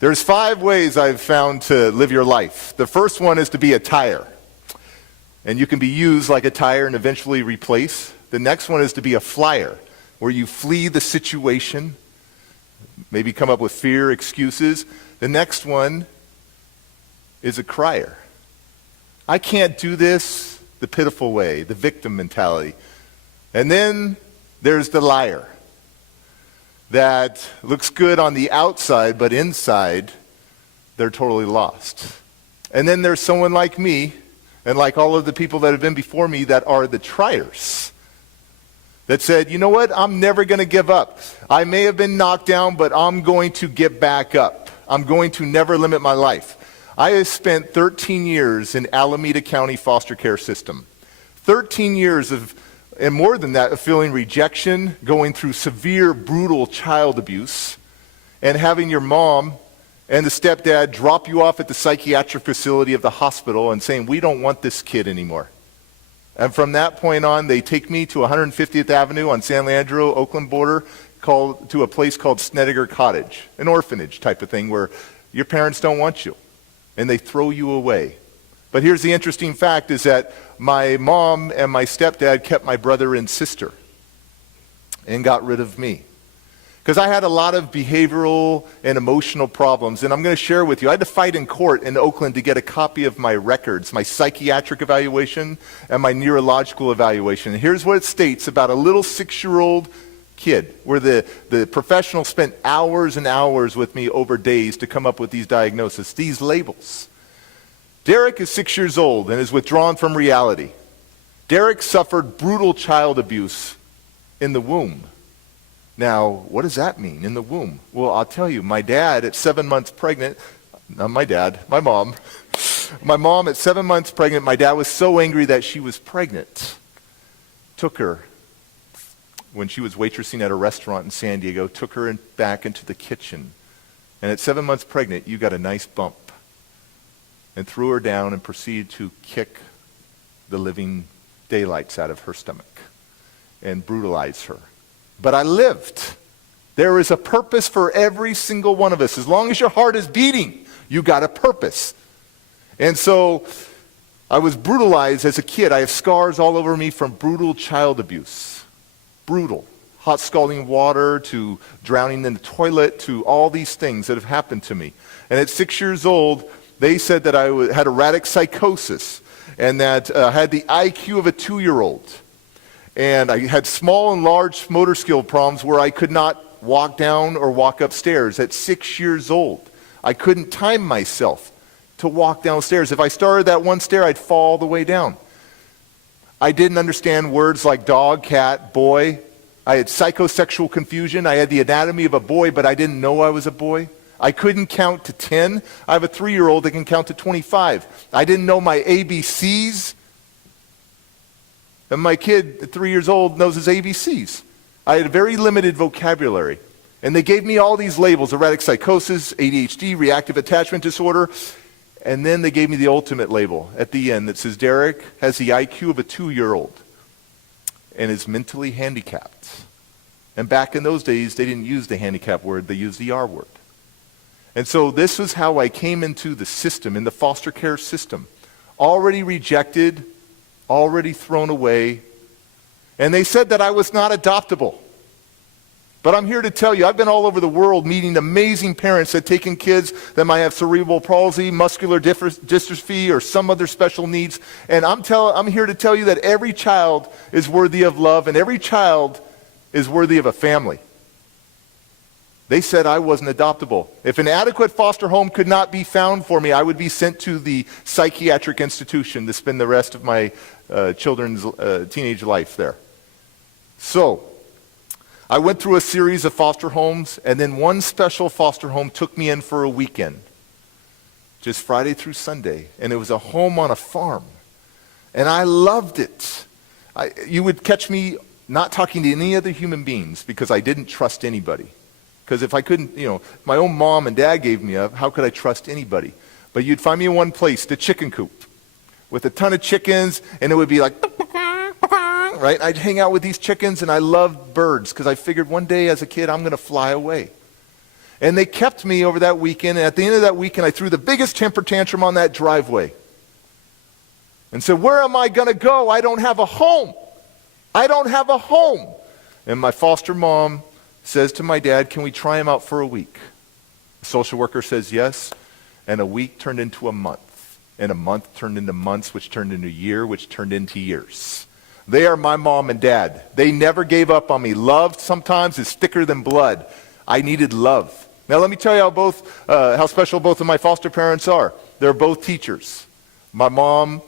There's 5 ways I've found to live your life. The first one is to be a tire. And you can be used like a tire and eventually replace. The next one is to be a flyer, where you flee the situation, maybe come up with fear, excuses. The next one is a crier. I can't do this, the pitiful way, the victim mentality. And then there's the liar that looks good on the outside, but inside, they're totally lost. And then there's someone like me, and like all of the people that have been before me, that are the triers. That said, you know what, I'm never going to give up. I may have been knocked down, but I'm going to get back up. I'm going to never limit my life. I have spent 13 years in Alameda County foster care system. 13 years of, and more than that, of feeling rejection, going through severe, brutal child abuse, and having your mom and the stepdad drop you off at the psychiatric facility of the hospital and saying, we don't want this kid anymore. And from that point on, they take me to 150th Avenue on San Leandro, Oakland border, to a place called Snedeker Cottage, an orphanage type of thing where your parents don't want you, and they throw you away. But here's the interesting fact is that my mom and my stepdad kept my brother and sister and got rid of me. Because I had a lot of behavioral and emotional problems, and I'm going to share with you. I had to fight in court in Oakland to get a copy of my records, my psychiatric evaluation and my neurological evaluation. And here's what it states about a little 6-year-old kid, where the professional spent hours and hours with me over days to come up with these diagnoses, these labels. Derek is 6 years old and is withdrawn from reality. Derek suffered brutal child abuse in the womb. Now, what does that mean, in the womb? Well, I'll tell you, my dad at 7 months pregnant, not my dad, my mom. My mom at 7 months pregnant, my dad was so angry that she was pregnant. Took her, when she was waitressing at a restaurant in San Diego, took her back into the kitchen. And at 7 months pregnant, you got a nice bump. And threw her down and proceeded to kick the living daylights out of her stomach and brutalize her. But I lived. There is a purpose for every single one of us. As long as your heart is beating, you got a purpose. And so I was brutalized as a kid. I have scars all over me from brutal child abuse. Brutal. Hot scalding water to drowning in the toilet to all these things that have happened to me. And at 6 years old, they said that I had erratic psychosis and that I had the IQ of a 2-year-old. And I had small and large motor skill problems where I could not walk down or walk upstairs at 6 years old. I couldn't time myself to walk downstairs. If I started that one stair, I'd fall all the way down. I didn't understand words like dog, cat, boy. I had psychosexual confusion. I had the anatomy of a boy, but I didn't know I was a boy. I couldn't count to 10. I have a 3-year-old that can count to 25. I didn't know my ABCs. And my kid at 3 years old knows his ABCs. I had a very limited vocabulary. And they gave me all these labels: erratic psychosis, ADHD, reactive attachment disorder. And then they gave me the ultimate label at the end that says Derek has the IQ of a 2-year-old and is mentally handicapped. And back in those days, they didn't use the handicap word, they used the R word. And so this was how I came into the system, in the foster care system. Already rejected, already thrown away. And they said that I was not adoptable. But I'm here to tell you, I've been all over the world meeting amazing parents that take in kids that might have cerebral palsy, muscular dystrophy, or some other special needs. And I'm here to tell you that every child is worthy of love, and every child is worthy of a family. They said I wasn't adoptable. If an adequate foster home could not be found for me, I would be sent to the psychiatric institution to spend the rest of my children's teenage life there. So, I went through a series of foster homes, and then one special foster home took me in for a weekend, just Friday through Sunday, and it was a home on a farm. And I loved it. You would catch me not talking to any other human beings because I didn't trust anybody. Because if I couldn't, my own mom and dad gave me up, how could I trust anybody? But you'd find me in one place, the chicken coop, with a ton of chickens, and it would be like, right? I'd hang out with these chickens, and I loved birds because I figured one day as a kid I'm going to fly away. And they kept me over that weekend, and at the end of that weekend, I threw the biggest temper tantrum on that driveway. And said, where am I going to go? I don't have a home. I don't have a home. And my foster mom says to my dad, can we try him out for a week? The social worker says yes, and a week turned into a month. And a month turned into months, which turned into a year, which turned into years. They are my mom and dad. They never gave up on me. Love sometimes is thicker than blood. I needed love. Now let me tell you how special both of my foster parents are. They're both teachers. My mom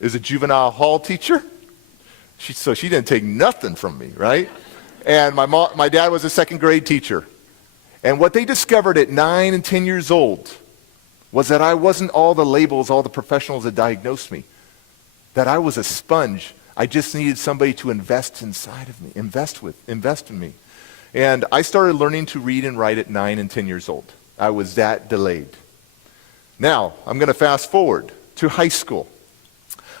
is a juvenile hall teacher. So she didn't take nothing from me, right? And my dad was a second grade teacher. And what they discovered at 9 and 10 years old was that I wasn't all the labels, all the professionals that diagnosed me. That I was a sponge. I just needed somebody to invest inside of me, invest in me. And I started learning to read and write at 9 and 10 years old. I was that delayed. Now, I'm going to fast forward to high school.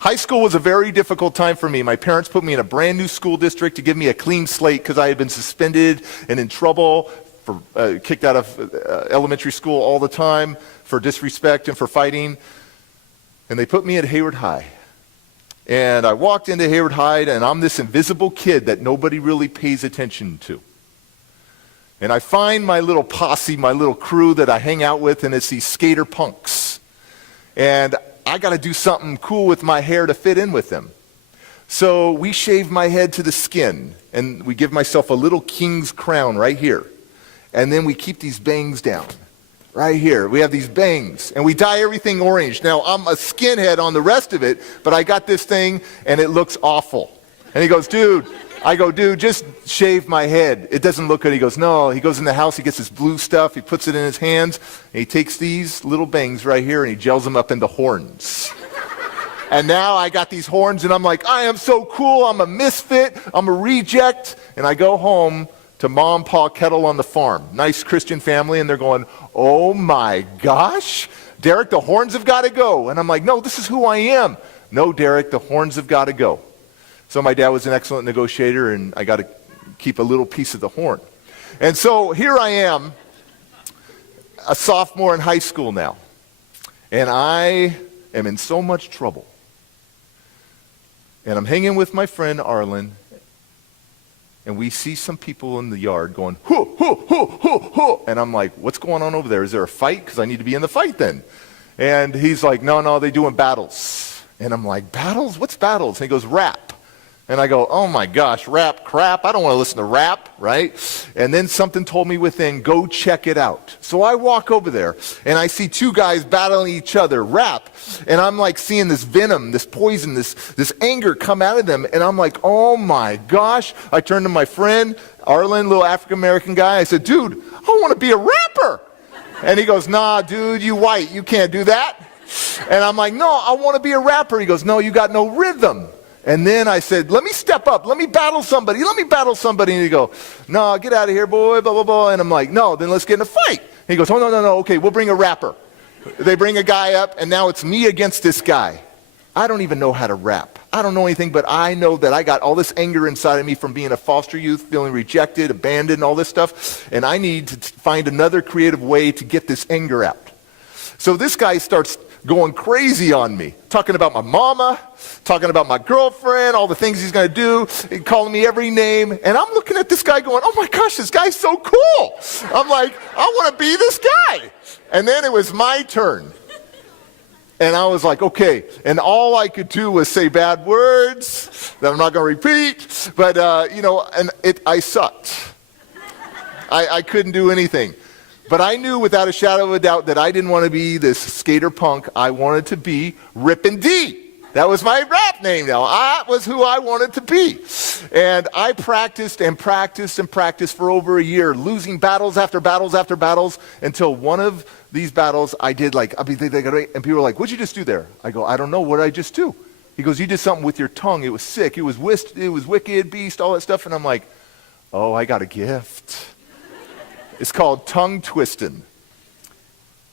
High school was a very difficult time for me. My parents put me in a brand new school district to give me a clean slate because I had been suspended and in trouble, kicked out of elementary school all the time for disrespect and for fighting. And they put me at Hayward High. And I walked into Hayward High, and I'm this invisible kid that nobody really pays attention to. And I find my little posse, my little crew that I hang out with, and it's these skater punks. And I got to do something cool with my hair to fit in with them. So we shave my head to the skin, and we give myself a little king's crown right here. And then we keep these bangs down. Right here. We have these bangs. And we dye everything orange. Now, I'm a skinhead on the rest of it, but I got this thing, and it looks awful. And he goes, dude. I go, dude, just shave my head. It doesn't look good. He goes, no. He goes in the house. He gets this blue stuff. He puts it in his hands. And he takes these little bangs right here, and he gels them up into horns. And now I got these horns, and I'm like, I am so cool. I'm a misfit. I'm a reject. And I go home to Mom, Pa, Kettle on the farm. Nice Christian family, and they're going, oh my gosh, Derek, the horns have got to go. And I'm like, no, this is who I am. No, Derek, the horns have got to go. So my dad was an excellent negotiator, and I got to keep a little piece of the horn. And so here I am, a sophomore in high school now, and I am in so much trouble. And I'm hanging with my friend Arlen, and we see some people in the yard going, hoo, hoo, hoo, hoo, hoo. And I'm like, what's going on over there? Is there a fight? Because I need to be in the fight then. And he's like, no, they're doing battles. And I'm like, battles? What's battles? And he goes, rap. And I go, oh my gosh, rap crap. I don't want to listen to rap, right? And then something told me within, go check it out. So I walk over there, and I see two guys battling each other, rap. And I'm like seeing this venom, this poison, this anger come out of them. And I'm like, oh my gosh. I turned to my friend, Arlen, little African-American guy. I said, dude, I want to be a rapper. And he goes, nah, dude, you white. You can't do that. And I'm like, no, I want to be a rapper. He goes, no, you got no rhythm. And then I said, let me step up. Let me battle somebody. And he go, no, get out of here, boy, blah, blah, blah. And I'm like, no, then let's get in a fight. And he goes, oh, no, okay, we'll bring a rapper. They bring a guy up, and now it's me against this guy. I don't even know how to rap. I don't know anything, but I know that I got all this anger inside of me from being a foster youth, feeling rejected, abandoned, all this stuff. And I need to find another creative way to get this anger out. So this guy starts going crazy on me, talking about my mama, talking about my girlfriend, all the things he's going to do, calling me every name. And I'm looking at this guy going, oh my gosh, this guy's so cool. I'm like, I want to be this guy. And then it was my turn. And I was like, okay. And all I could do was say bad words that I'm not going to repeat. But, I sucked. I couldn't do anything. But I knew without a shadow of a doubt that I didn't want to be this skater punk. I wanted to be Rippin' D. That was my rap name now. That was who I wanted to be. And I practiced and practiced and practiced for over a year, losing battles after battles after battles, until one of these battles I did and people were like, what'd you just do there? I go, I don't know, what did I just do? He goes, you did something with your tongue. It was sick. It was wicked, beast, all that stuff. And I'm like, oh, I got a gift. It's called tongue twisting.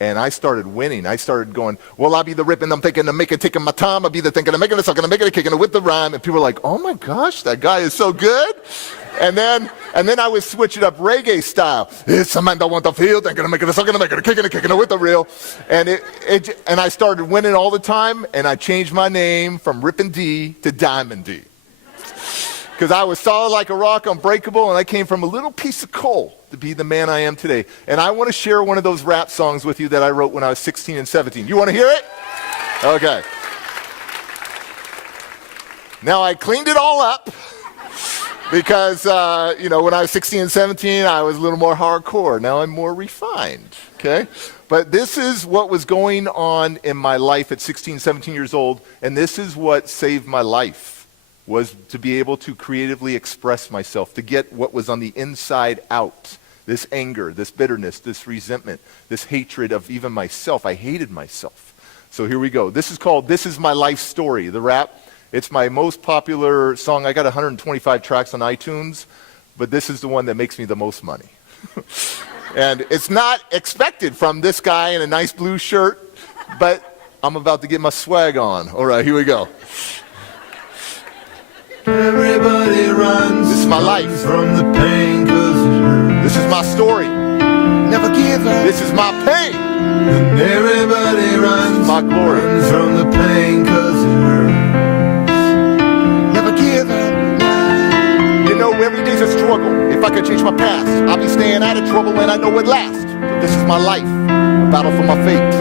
And I started winning. I started going, well, I'll be the ripping, I'm thinking, I'm making, taking my time. I'll be the thinking, I'm making it, sucking, I'm making it, kicking it with the rhyme. And people were like, oh my gosh, that guy is so good. And then I would switch it up reggae style. It's a man that want to feel, they're gonna make it, they're gonna make it, kicking it with the reel. And and I started winning all the time, and I changed my name from Rippin' D to Diamond D. Because I was solid like a rock, unbreakable, and I came from a little piece of coal to be the man I am today. And I want to share one of those rap songs with you that I wrote when I was 16 and 17. You want to hear it? Okay. Now, I cleaned it all up because, when I was 16 and 17, I was a little more hardcore. Now I'm more refined, okay? But this is what was going on in my life at 16, 17 years old, and this is what saved my life. Was to be able to creatively express myself, to get what was on the inside out. This anger, this bitterness, this resentment, this hatred of even myself. I hated myself. So here we go. This is called This Is My Life Story, the rap. It's my most popular song. I got 125 tracks on iTunes, but this is the one that makes me the most money. And it's not expected from this guy in a nice blue shirt, but I'm about to get my swag on. All right, here we go. Everybody runs. This is my life. From the pain 'cause it hurts. This is my story. Never give up. This is my pain. And everybody runs. My glory. Runs from the pain 'cause it hurts. Never give up. You know, every day's a struggle. If I could change my past, I'll be staying out of trouble and I know it lasts. But this is my life, a battle for my fate.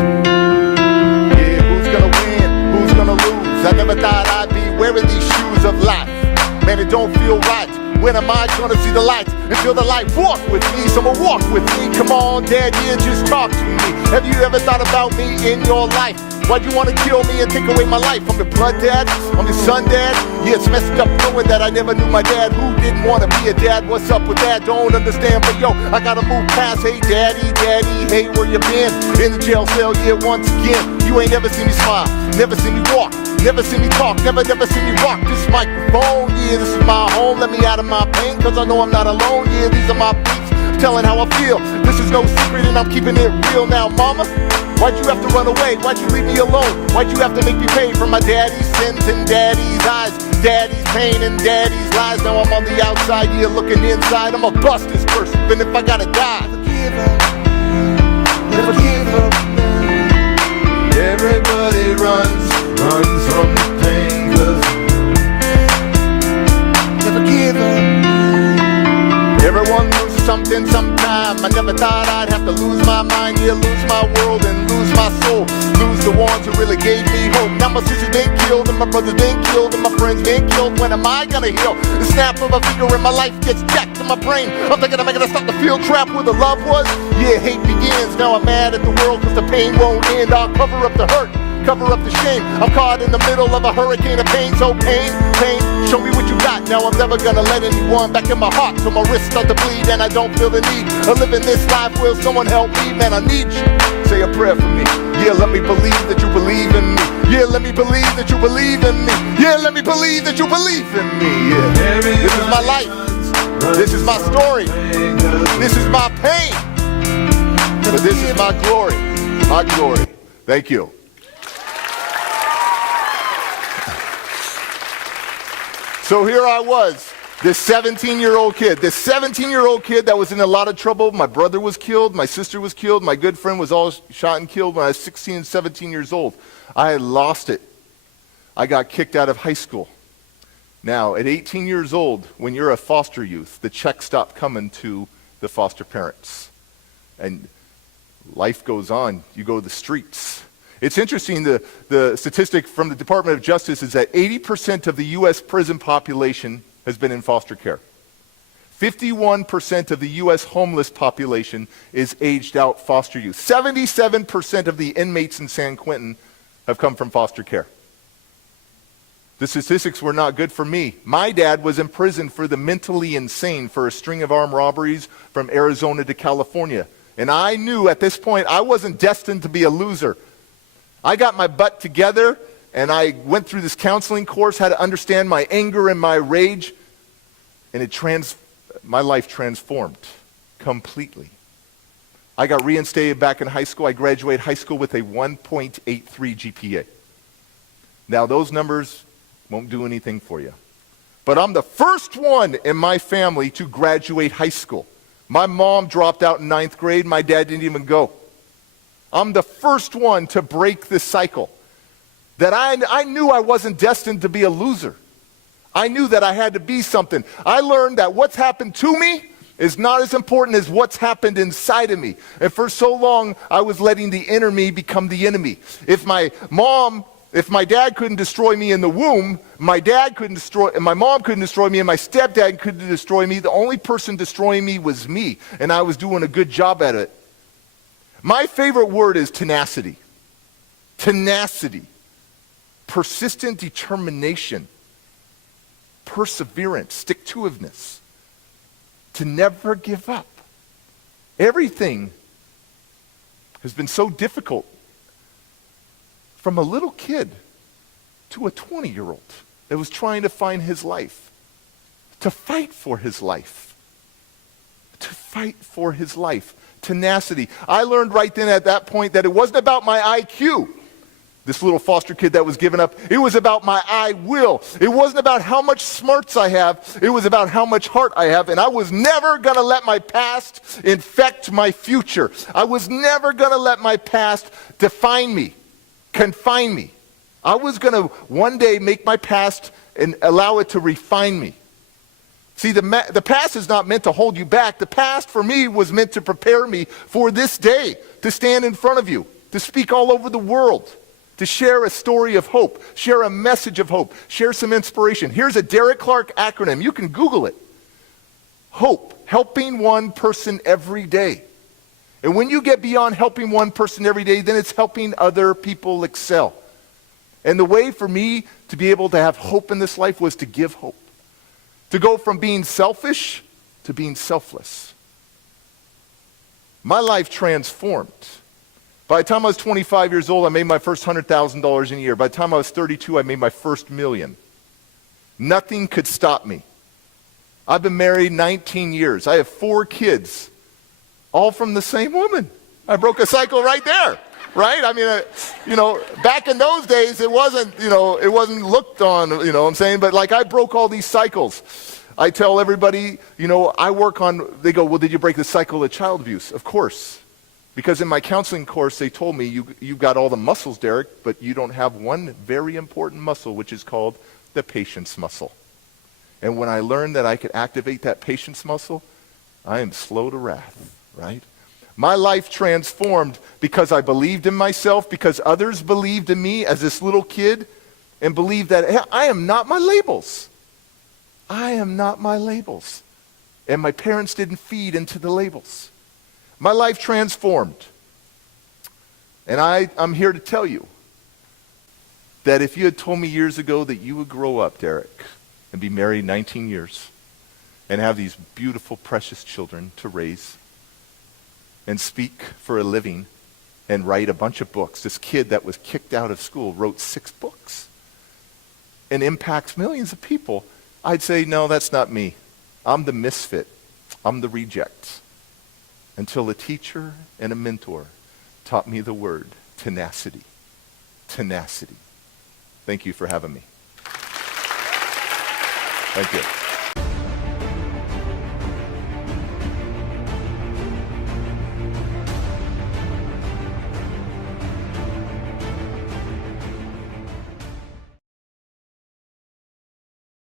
Yeah, who's gonna win? Who's gonna lose? I never thought I'd be wearing these shoes of life. Man, it don't feel right. When am I gonna see the light and feel the light walk with me? Someone walk with me. Come on, Dad, yeah, just talk to me. Have you ever thought about me in your life? Why'd you want to kill me and take away my life? I'm your blood dad, I'm your son dad. Yeah, it's messed up knowing that I never knew my dad. Who didn't want to be a dad? What's up with that? Don't understand, but yo, I gotta move past. Hey, daddy, hey, where you been? In the jail cell, yeah, once again. You ain't never seen me smile, never seen me walk. Never see me talk, never see me rock this microphone. Yeah, this is my home, let me out of my pain, cause I know I'm not alone. Yeah, these are my beats, telling how I feel. This is no secret and I'm keeping it real now, mama. Why'd you have to run away? Why'd you leave me alone? Why'd you have to make me pay for my daddy's sins and daddy's eyes? Daddy's pain and daddy's lies. Now I'm on the outside, yeah, looking inside. I'ma bust this person, even if I gotta die. Never give up. Everybody runs from the pain 'cause Never give up. Everyone loses something sometime. I never thought I'd have to lose my mind, yeah, lose my world and lose my soul. Lose the ones who really gave me hope. Now my sister's been killed and my brother's been killed and my friends been killed. When am I gonna heal? The snap of a finger and my life gets jacked in my brain. I'm thinking I'm gonna stop the field trap where the love was. Yeah, hate begins. Now I'm mad at the world cause the pain won't end. I'll cover up the hurt, cover up the shame. I'm caught in the middle of a hurricane of pain. So pain, show me what you got. Now I'm never gonna let anyone back in my heart till my wrists start to bleed and I don't feel the need of living this life. Will someone help me? Man, I need you. Say a prayer for me. Yeah, let me believe that you believe in me. Yeah, let me believe that you believe in me. Yeah, let me believe that you believe in me. Yeah, this is my life. This is my story. This is my pain. But this is my glory. My glory. Thank you. So here I was, this 17-year-old kid. This 17-year-old kid that was in a lot of trouble. My brother was killed. My sister was killed. My good friend was all shot and killed when I was 16 and 17 years old. I had lost it. I got kicked out of high school. Now, at 18 years old, when you're a foster youth, the checks stop coming to the foster parents. And life goes on. You go to the streets. It's interesting, the statistic from the Department of Justice is that 80% of the U.S. prison population has been in foster care. 51% of the U.S. homeless population is aged out foster youth. 77% of the inmates in San Quentin have come from foster care. The statistics were not good for me. My dad was in prison for the mentally insane for a string of armed robberies from Arizona to California. And I knew at this point I wasn't destined to be a loser. I got my butt together and I went through this counseling course, how to understand my anger and my rage, and my life transformed completely. I got reinstated back in high school. I graduated high school with a 1.83 GPA. Now those numbers won't do anything for you. But I'm the first one in my family to graduate high school. My mom dropped out in 9th grade. My dad didn't even go. I'm the first one to break this cycle. That I knew I wasn't destined to be a loser. I knew that I had to be something. I learned that what's happened to me is not as important as what's happened inside of me. And for so long, I was letting the inner me become the enemy. If my dad couldn't destroy me in the womb, my mom couldn't destroy me, and my stepdad couldn't destroy me, the only person destroying me was me, and I was doing a good job at it. My favorite word is tenacity. Tenacity. Persistent determination. Perseverance. Stick-to-itiveness. To never give up. Everything has been so difficult. From a little kid to a 20-year-old that was trying to find his life, to fight for his life, to fight for his life. Tenacity. I learned right then at that point that it wasn't about my IQ, this little foster kid that was given up. It was about my I will. It wasn't about how much smarts I have. It was about how much heart I have. And I was never going to let my past infect my future. I was never going to let my past define me. Confine me. I was going to one day make my past and allow it to refine me. See, the past is not meant to hold you back. The past for me was meant to prepare me for this day, to stand in front of you, to speak all over the world, to share a story of hope, share a message of hope, share some inspiration. Here's a Derek Clark acronym. You can Google it. HOPE, helping one person every day. And when you get beyond helping one person every day, then it's helping other people excel. And the way for me to be able to have hope in this life was to give hope. To go from being selfish to being selfless. My life transformed. By the time I was 25 years old, I made my first $100,000 in a year. By the time I was 32, I made my first $1 million. Nothing could stop me. I've been married 19 years. I have 4 kids. All from the same woman. I broke a cycle right there, right? I mean, back in those days, it wasn't looked on, what I'm saying? But like I broke all these cycles. I tell everybody, I work on, they go, well, did you break the cycle of child abuse? Of course. Because in my counseling course, they told me, you've got all the muscles, Derek, but you don't have one very important muscle, which is called the patience muscle. And when I learned that I could activate that patience muscle, I am slow to wrath. Right? My life transformed because I believed in myself, because others believed in me as this little kid and believed that hey, I am not my labels. I am not my labels. And my parents didn't feed into the labels. My life transformed. And I'm here to tell you that if you had told me years ago that you would grow up, Derek, and be married 19 years and have these beautiful, precious children to raise, and speak for a living and write a bunch of books. This kid that was kicked out of school wrote 6 books and impacts millions of people. I'd say, no, that's not me. I'm the misfit. I'm the reject. Until a teacher and a mentor taught me the word tenacity. Tenacity. Thank you for having me. Thank you.